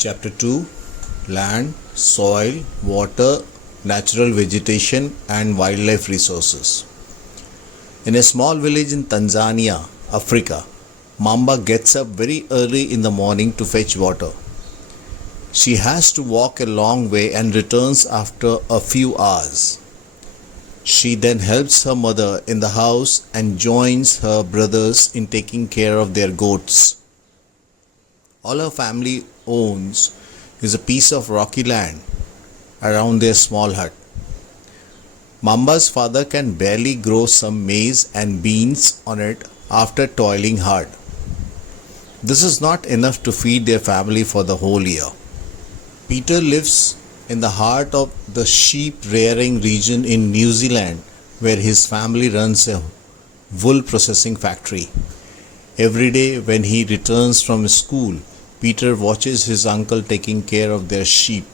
Chapter 2: Land, Soil, Water, Natural Vegetation and Wildlife Resources. In a small village in Tanzania, Africa, Mamba gets up very early in the morning to fetch water. She has to walk a long way and returns after a few hours. She then helps her mother in the house and joins her brothers in taking care of their goats. All her family owns is a piece of rocky land around their small hut. Mamba's father can barely grow some maize and beans on it after toiling hard. This is not enough to feed their family for the whole year. Peter lives in the heart of the sheep rearing region in New Zealand, where his family runs a wool processing factory. Every day when he returns from school, Peter watches his uncle taking care of their sheep.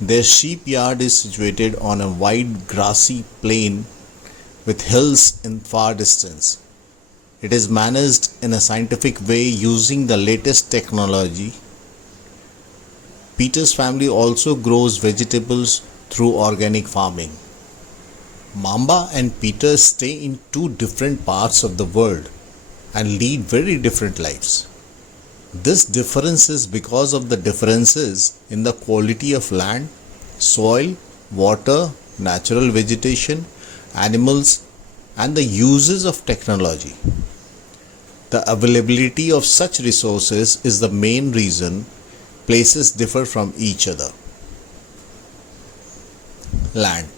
Their sheep yard is situated on a wide grassy plain with hills in far distance. It is managed in a scientific way using the latest technology. Peter's family also grows vegetables through organic farming. Mamba and Peter stay in two different parts of the world and lead very different lives. This difference is because of the differences in the quality of land, soil, water, natural vegetation, animals, and the uses of technology. The availability of such resources is the main reason places differ from each other. Land.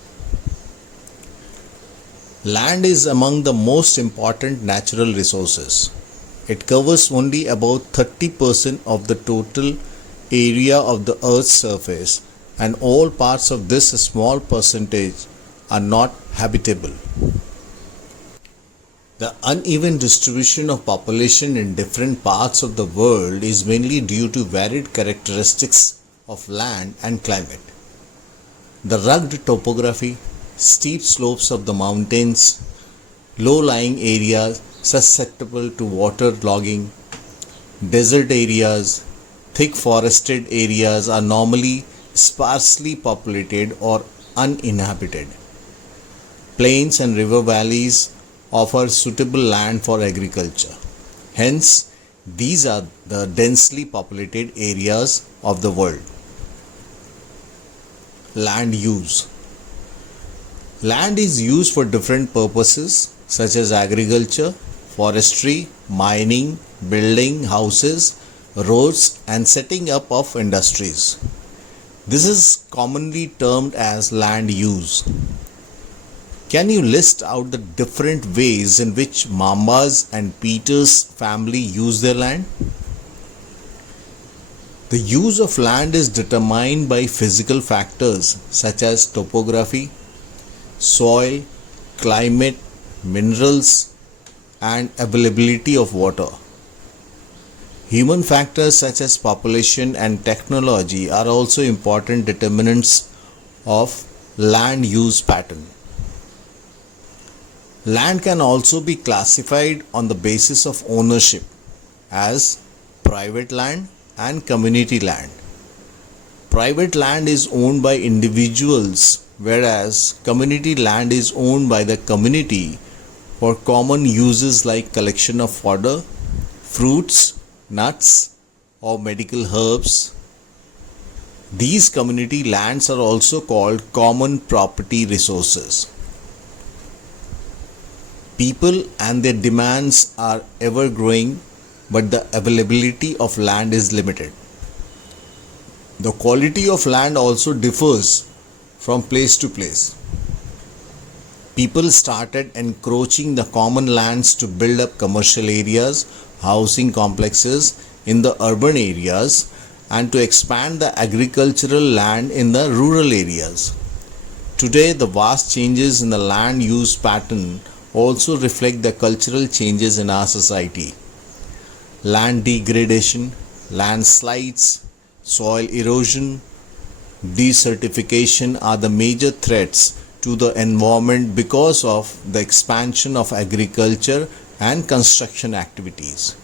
Land is among the most important natural resources. It covers only about 30% of the total area of the Earth's surface, and all parts of this small percentage are not habitable. The uneven distribution of population in different parts of the world is mainly due to varied characteristics of land and climate. The rugged topography, steep slopes of the mountains, low-lying areas susceptible to water logging, desert areas, thick forested areas are normally sparsely populated or uninhabited. Plains and river valleys offer suitable land for agriculture. Hence, these are the densely populated areas of the world. Land use. Land is used for different purposes such as agriculture, forestry, mining, building houses, roads, and setting up of industries. This is commonly termed as land use. Can you list out the different ways in which Mamba's and Peter's family use their land? The use of land is determined by physical factors such as topography, soil, climate, minerals, and availability of water. Human factors such as population and technology are also important determinants of land use pattern. Land can also be classified on the basis of ownership as private land and community land. Private land is owned by individuals, whereas community land is owned by the community for common uses like collection of fodder, fruits, nuts, or medical herbs. These community lands are also called common property resources. People and their demands are ever growing, but the availability of land is limited. The quality of land also differs from place to place. People started encroaching the common lands to build up commercial areas, housing complexes in the urban areas, and to expand the agricultural land in the rural areas. Today, the vast changes in the land use pattern also reflect the cultural changes in our society. Land degradation, landslides, soil erosion, desertification are the major threats to the environment because of the expansion of agriculture and construction activities.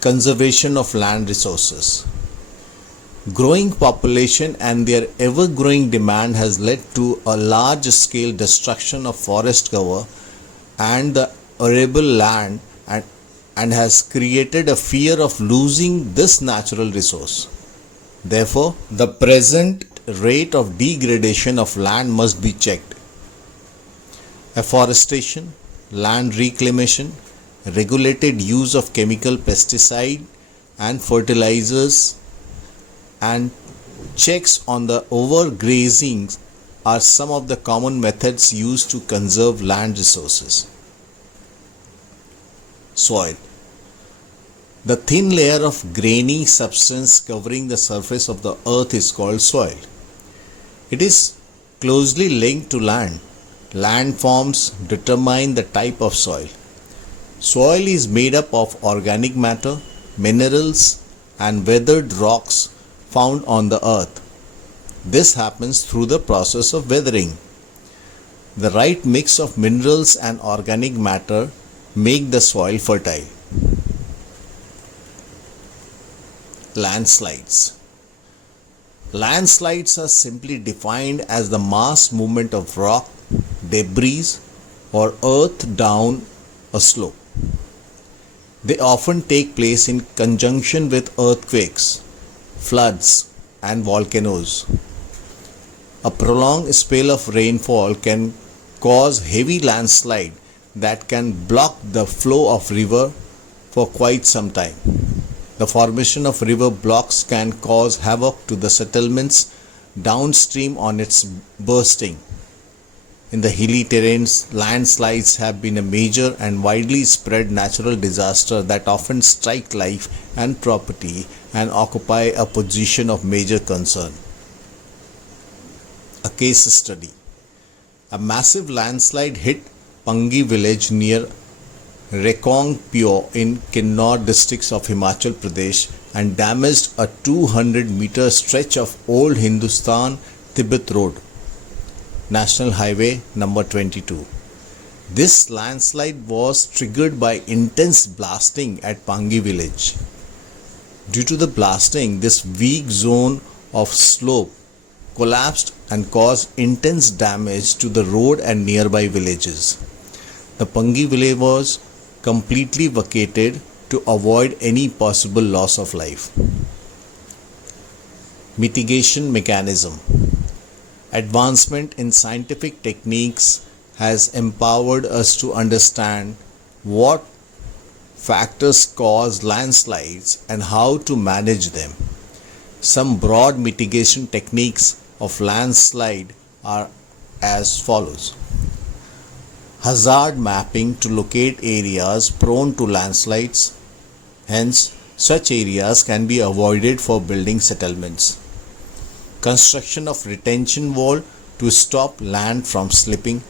Conservation of land resources. Growing population and their ever-growing demand has led to a large-scale destruction of forest cover and the arable land and has created a fear of losing this natural resource. Therefore, the present rate of degradation of land must be checked. Afforestation, land reclamation, regulated use of chemical pesticide and fertilizers, and checks on the overgrazing are some of the common methods used to conserve land resources. Soil. The thin layer of grainy substance covering the surface of the earth is called soil. It is closely linked to land. Landforms determine the type of soil. Soil is made up of organic matter, minerals, and weathered rocks found on the earth. This happens through the process of weathering. The right mix of minerals and organic matter make the soil fertile. Landslides. Landslides are simply defined as the mass movement of rock, debris, or earth down a slope. They often take place in conjunction with earthquakes, floods, and volcanoes. A prolonged spell of rainfall can cause heavy landslide that can block the flow of river for quite some time. The formation of river blocks can cause havoc to the settlements downstream on its bursting. In the hilly terrains, landslides have been a major and widely spread natural disaster that often strike life and property and occupy a position of major concern. A case study. A massive landslide hit Pangi village near Rekongpyo in Kinnaur districts of Himachal Pradesh and damaged a 200-meter stretch of old Hindustan-Tibet road, National Highway number 22. This landslide was triggered by intense blasting at Pangi village. Due to the blasting, this weak zone of slope collapsed and caused intense damage to the road and nearby villages. The Pangi village was completely vacated to avoid any possible loss of life. Mitigation mechanism. Advancement in scientific techniques has empowered us to understand what factors cause landslides and how to manage them. Some broad mitigation techniques of landslide are as follows. Hazard mapping to locate areas prone to landslides. Hence, such areas can be avoided for building settlements. Construction of retention wall to stop land from slipping.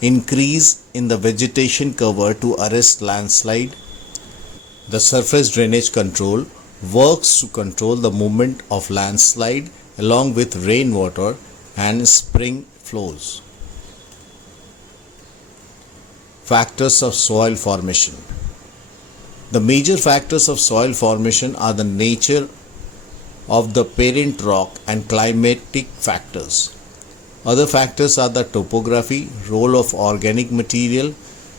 Increase in the vegetation cover to arrest landslide. The surface drainage control works to control the movement of landslide along with rainwater and spring flows. Factors of soil formation. The major factors of soil formation are the nature of the parent rock and climatic factors. Other factors are the topography, role of organic material,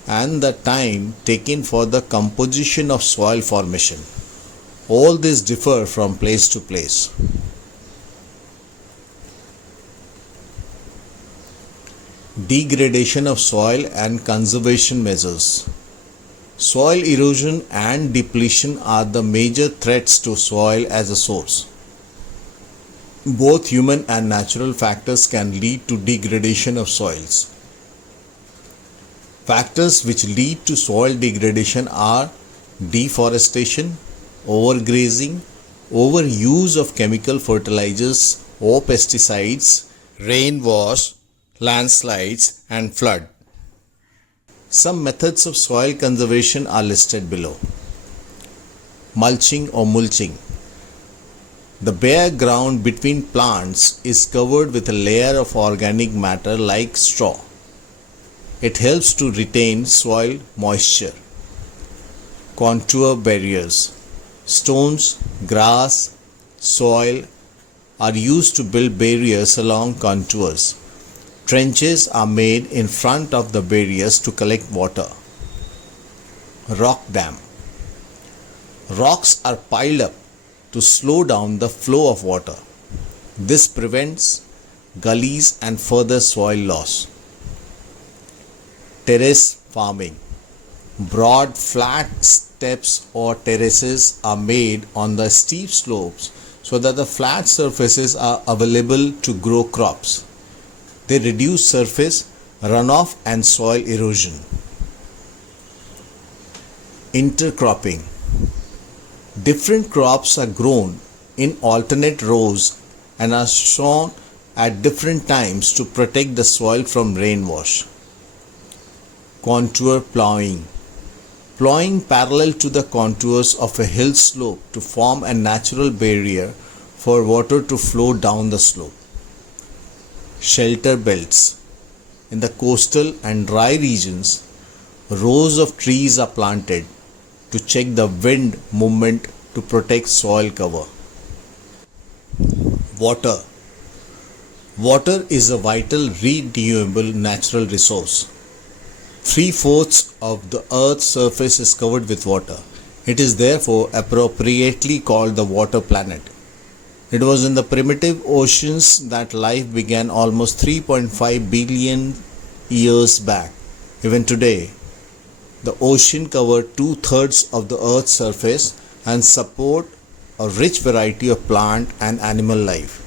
and the time taken for the composition of soil formation. All these differ from place to place. Degradation of soil and conservation measures. Soil erosion and depletion are the major threats to soil as a source. Both human and natural factors can lead to degradation of soils. Factors which lead to soil degradation are deforestation, overgrazing, overuse of chemical fertilizers or pesticides, rainwash, landslides, and flood. Some methods of soil conservation are listed below. Mulching or mulching. The bare ground between plants is covered with a layer of organic matter like straw. It helps to retain soil moisture. Contour barriers. Stones, grass, soil are used to build barriers along contours. Trenches are made in front of the barriers to collect water. Rock dam. Rocks are piled up to slow down the flow of water. This prevents gullies and further soil loss. Terrace farming. Broad flat steps or terraces are made on the steep slopes so that the flat surfaces are available to grow crops. They reduce surface runoff and soil erosion. Intercropping. Different crops are grown in alternate rows and are sown at different times to protect the soil from rainwash. Contour plowing. Plowing parallel to the contours of a hill slope to form a natural barrier for water to flow down the slope. Shelter belts. In the coastal and dry regions, rows of trees are planted to check the wind movement to protect soil cover. Water. Water is a vital renewable natural resource. 3/4 of the Earth's surface is covered with water. It is therefore appropriately called the water planet. It was in the primitive oceans that life began almost 3.5 billion years back. Even today, the ocean covers 2/3 of the Earth's surface and support a rich variety of plant and animal life.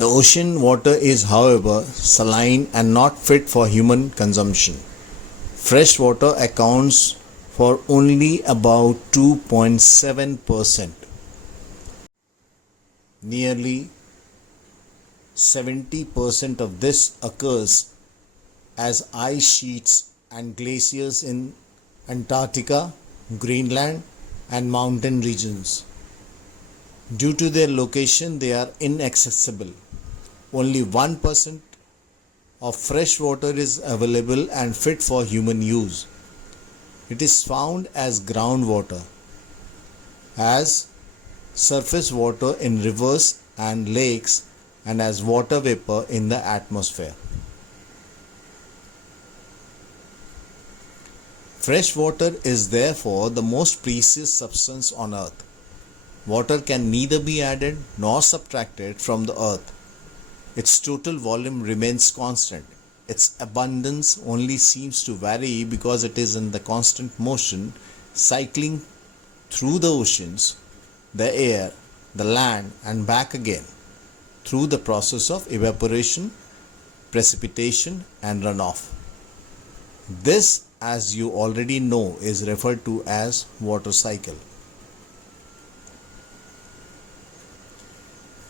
The ocean water is, however, saline and not fit for human consumption. Fresh water accounts for only about 2.7%. Nearly 70% of this occurs as ice sheets and glaciers in Antarctica, Greenland, and mountain regions. Due to their location, they are inaccessible. Only 1% of fresh water is available and fit for human use. It is found as groundwater, as surface water in rivers and lakes, and as water vapor in the atmosphere. Fresh water is therefore the most precious substance on earth. Water can neither be added nor subtracted from the earth. Its total volume remains constant. Its abundance only seems to vary because it is in the constant motion, cycling through the oceans, the air, the land, and back again through the process of evaporation, precipitation, and runoff. This, as you already know, is referred to as water cycle.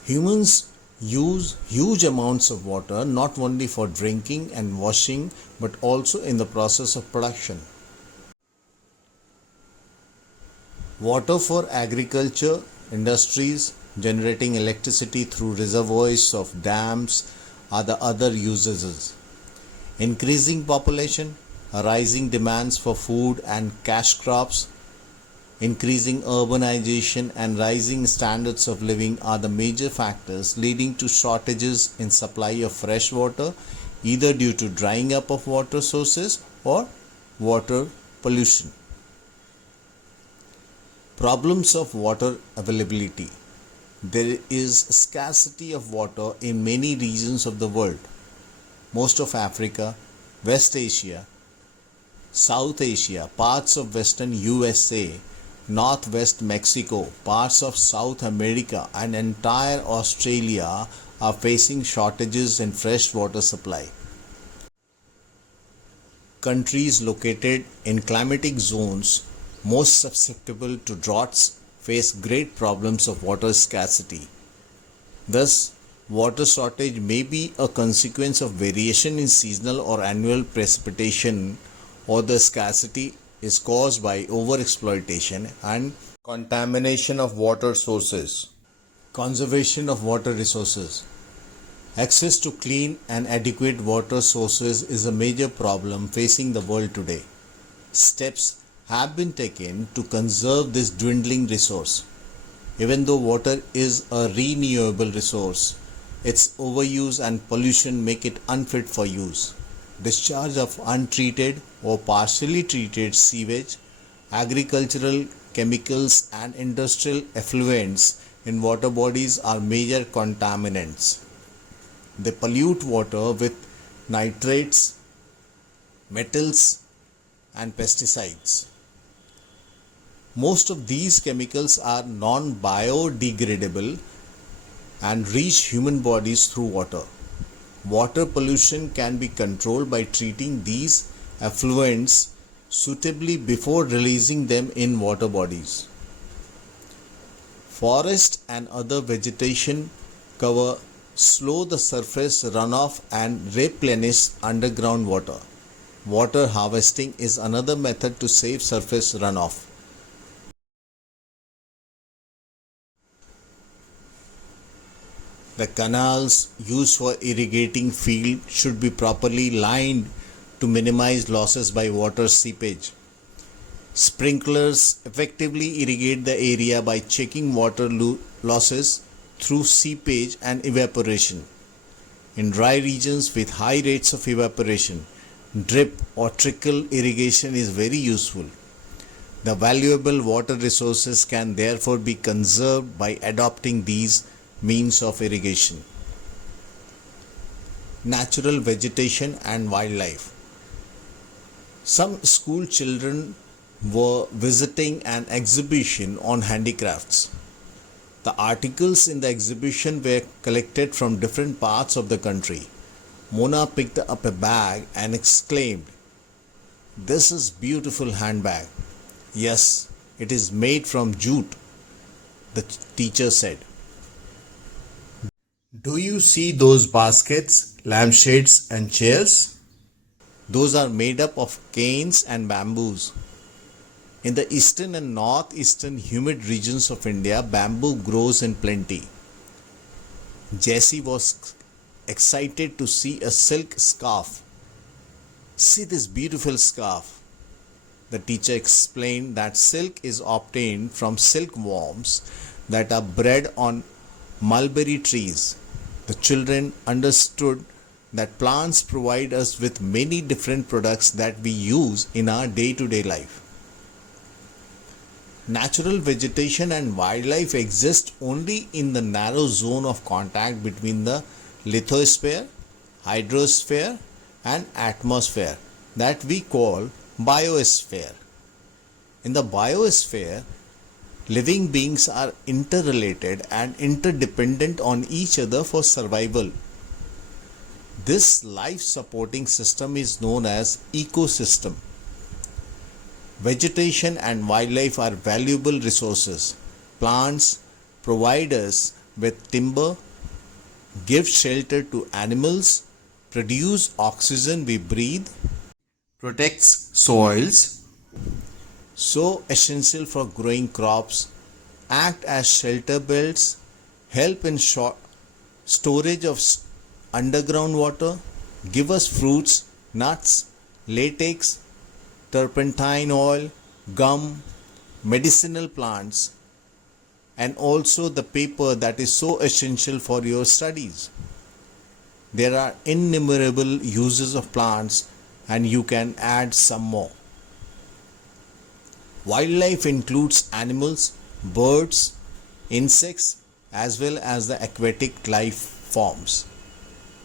Humans use huge amounts of water not only for drinking and washing but also in the process of production. Water for agriculture, industries, generating electricity through reservoirs of dams are the other usages. Increasing population, rising demands for food and cash crops, increasing urbanization and rising standards of living are the major factors leading to shortages in supply of fresh water, either due to drying up of water sources or water pollution. Problems of water availability. There is scarcity of water in many regions of the world. Most of Africa, West Asia, South Asia, parts of Western USA, Northwest Mexico, parts of South America, and entire Australia are facing shortages in fresh water supply. Countries located in climatic zones most susceptible to droughts face great problems of water scarcity. Thus, water shortage may be a consequence of variation in seasonal or annual precipitation, or the scarcity is caused by overexploitation and contamination of water sources. Conservation of water resources. Access to clean and adequate water sources is a major problem facing the world today. Steps have been taken to conserve this dwindling resource. Even though water is a renewable resource, its overuse and pollution make it unfit for use. Discharge of untreated or partially treated sewage, agricultural chemicals and industrial effluents in water bodies are major contaminants. They pollute water with nitrates, metals and pesticides. Most of these chemicals are non-biodegradable and reach human bodies through water. Water pollution can be controlled by treating these effluents suitably before releasing them in water bodies. Forest and other vegetation cover slow the surface runoff and replenish underground water. Water harvesting is another method to save surface runoff. The canals used for irrigating field should be properly lined to minimize losses by water seepage. Sprinklers effectively irrigate the area by checking water losses through seepage and evaporation. In dry regions with high rates of evaporation, drip or trickle irrigation is very useful. The valuable water resources can therefore be conserved by adopting these means of irrigation. Natural vegetation and wildlife. Some school children were visiting an exhibition on handicrafts. The articles in the exhibition were collected from different parts of the country. Mona picked up a bag and exclaimed, "This is beautiful handbag." "Yes, it is made from jute," the teacher said. "Do you see those baskets, lampshades and chairs? Those are made up of canes and bamboos. In the eastern and northeastern humid regions of India, bamboo grows in plenty." Jessie was excited to see a silk scarf. "See this beautiful scarf." The teacher explained that silk is obtained from silkworms that are bred on mulberry trees. The children understood that plants provide us with many different products that we use in our day-to-day life. Natural vegetation and wildlife exist only in the narrow zone of contact between the lithosphere, hydrosphere and atmosphere that we call biosphere. In the biosphere, living beings are interrelated and interdependent on each other for survival. This life-supporting system is known as ecosystem. Vegetation and wildlife are valuable resources. Plants provide us with timber, give shelter to animals, produce oxygen we breathe, protects soils, so essential for growing crops, act as shelter belts, help in storage of underground water, give us fruits, nuts, latex, turpentine oil, gum, medicinal plants, and also the paper that is so essential for your studies. There are innumerable uses of plants and you can add some more. Wildlife includes animals, birds, insects, as well as the aquatic life forms.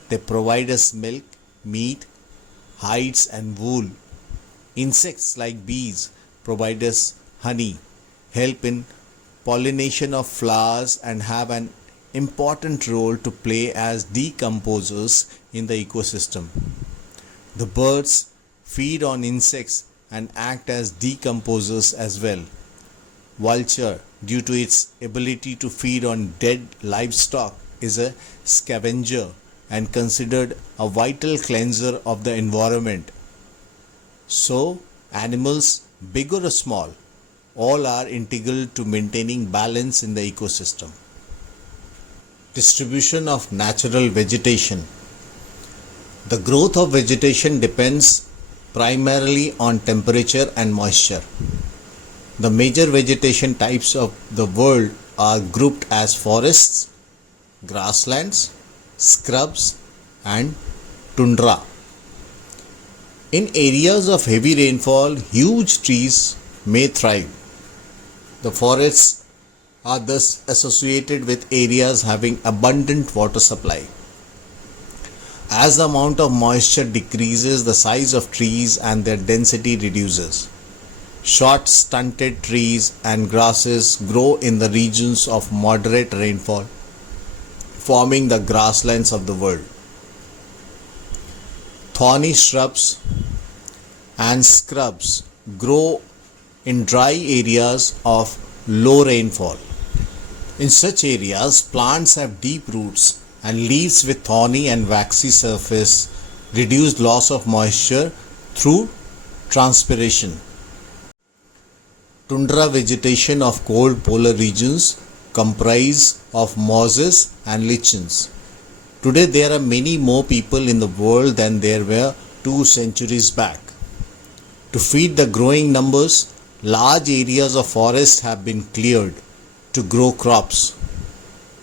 They provide us milk, meat, hides and wool. Insects like bees provide us honey, help in pollination of flowers and have an important role to play as decomposers in the ecosystem. The birds feed on insects and act as decomposers as well. Vulture, due to its ability to feed on dead livestock, is a scavenger and considered a vital cleanser of the environment. So, animals, big or small, all are integral to maintaining balance in the ecosystem. Distribution of natural vegetation. The growth of vegetation depends primarily on temperature and moisture. The major vegetation types of the world are grouped as forests, grasslands, scrubs, and tundra. In areas of heavy rainfall, huge trees may thrive. The forests are thus associated with areas having abundant water supply. As the amount of moisture decreases, the size of trees and their density reduces. Short stunted trees and grasses grow in the regions of moderate rainfall, forming the grasslands of the world. Thorny shrubs and scrubs grow in dry areas of low rainfall. In such areas, plants have deep roots and leaves with thorny and waxy surface reduce loss of moisture through transpiration. Tundra vegetation of cold polar regions comprise of mosses and lichens. Today there are many more people in the world than there were 2 centuries back. To feed the growing numbers, large areas of forest have been cleared to grow crops.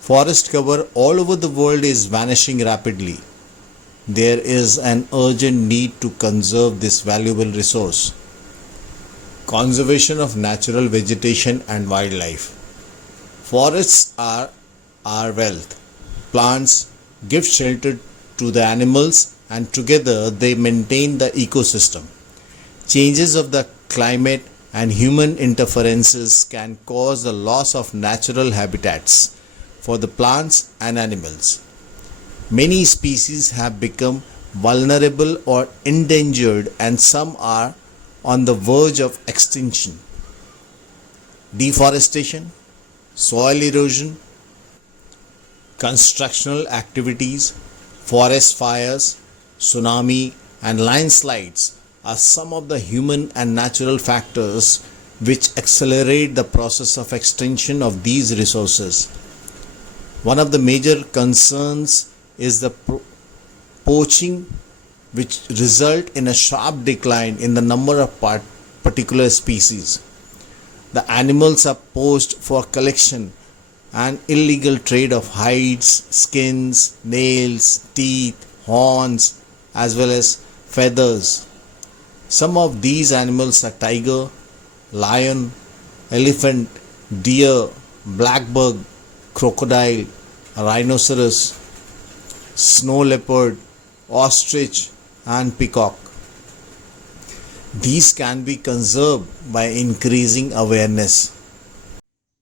Forest cover all over the world is vanishing rapidly. There is an urgent need to conserve this valuable resource. Conservation of natural vegetation and wildlife. Forests are our wealth. Plants give shelter to the animals and together they maintain the ecosystem. Changes of the climate and human interferences can cause the loss of natural habitats for the plants and animals. Many species have become vulnerable or endangered and some are on the verge of extinction. Deforestation, soil erosion, constructional activities, forest fires, tsunami and landslides are some of the human and natural factors which accelerate the process of extinction of these resources. One of the major concerns is the poaching, which result in a sharp decline in the number of particular species. The animals are poached for collection and illegal trade of hides, skins, nails, teeth, horns, as well as feathers. Some of these animals are tiger, lion, elephant, deer, blackbird, crocodile, rhinoceros, snow leopard, ostrich and peacock. These can be conserved by increasing awareness.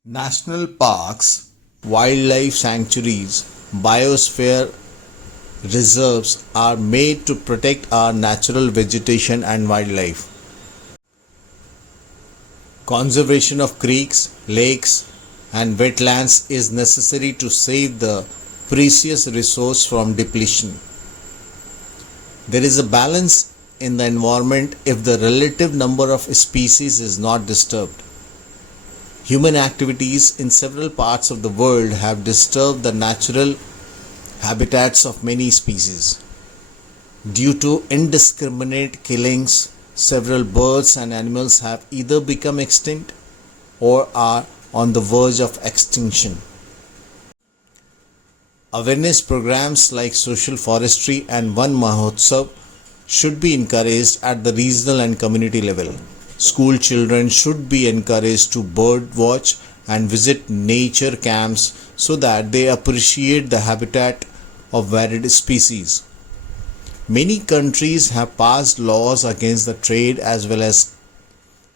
National parks, wildlife sanctuaries, biosphere reserves are made to protect our natural vegetation and wildlife. Conservation of creeks, lakes and wetlands is necessary to save the precious resource from depletion. There is a balance in the environment if the relative number of species is not disturbed. Human activities in several parts of the world have disturbed the natural habitats of many species. Due to indiscriminate killings, several birds and animals have either become extinct or are on the verge of extinction. Awareness programs like social forestry and Van Mahotsav should be encouraged at the regional and community level. School children should be encouraged to bird watch and visit nature camps so that they appreciate the habitat of varied species. Many countries have passed laws against the trade as well as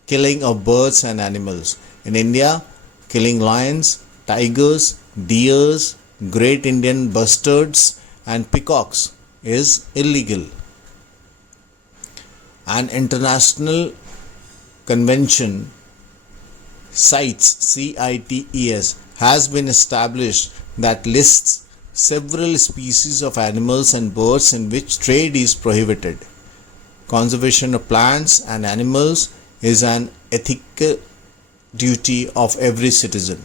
killing of birds and animals. In India, killing lions, tigers, deers, great Indian bustards and peacocks is illegal. An international convention CITES has been established that lists several species of animals and birds in which trade is prohibited. Conservation of plants and animals is an ethical duty of every citizen.